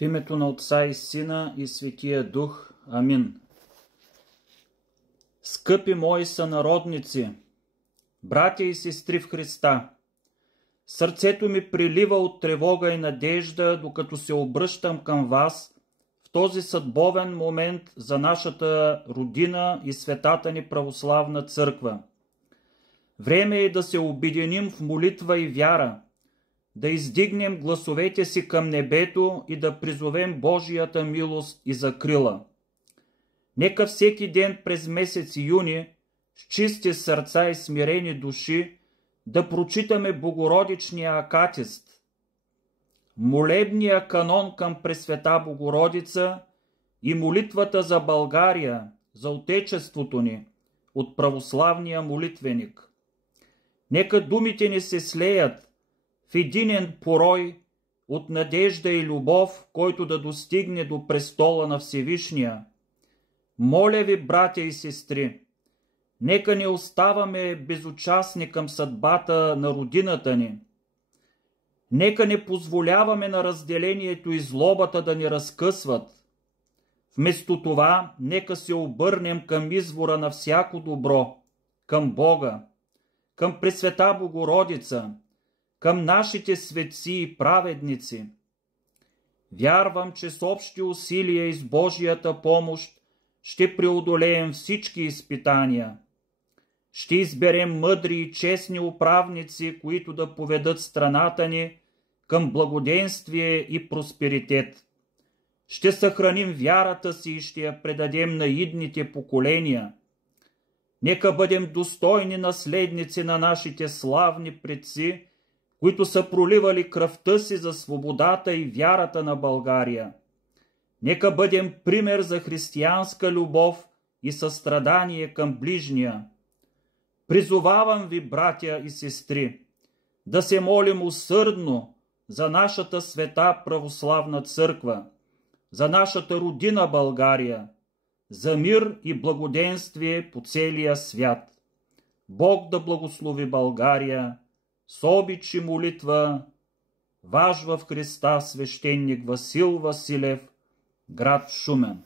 В името на Отца и Сина и Светия Дух. Амин. Скъпи мои сънародници, братя и сестри в Христа, сърцето ми прилива от тревога и надежда, докато се обръщам към вас в този съдбовен момент за нашата родина и светата ни православна църква. Време е да се обединим в молитва и вяра, да издигнем гласовете си към небето и да призовем Божията милост и закрила. Нека всеки ден през месец юни с чисти сърца и смирени души да прочитаме Богородичния акатист, молебния канон към Пресвета Богородица и молитвата за България, за Отечеството ни от православния молитвеник. Нека думите ни се слеят в единен порой от надежда и любов, който да достигне до престола на Всевишния. Моля ви, братя и сестри, нека не оставаме безучастни към съдбата на родината ни. Нека не позволяваме на разделението и злобата да ни разкъсват. Вместо това, нека се обърнем към извора на всяко добро, към Бога, към Пресвета Богородица, към нашите светци и праведници. Вярвам, че с общи усилия и с Божията помощ ще преодолеем всички изпитания. Ще изберем мъдри и честни управници, които да поведат страната ни към благоденствие и просперитет. Ще съхраним вярата си и ще я предадем на идните поколения. Нека бъдем достойни наследници на нашите славни предци, които са проливали кръвта си за свободата и вярата на България. Нека бъдем пример за християнска любов и състрадание към ближния. Призовавам ви, братя и сестри, да се молим усърдно за нашата света православна църква, за нашата родина България, за мир и благоденствие по целия свят. Бог да благослови България, с обич и молитва, ваш в Христа свещеник Васил Василев, град Шумен.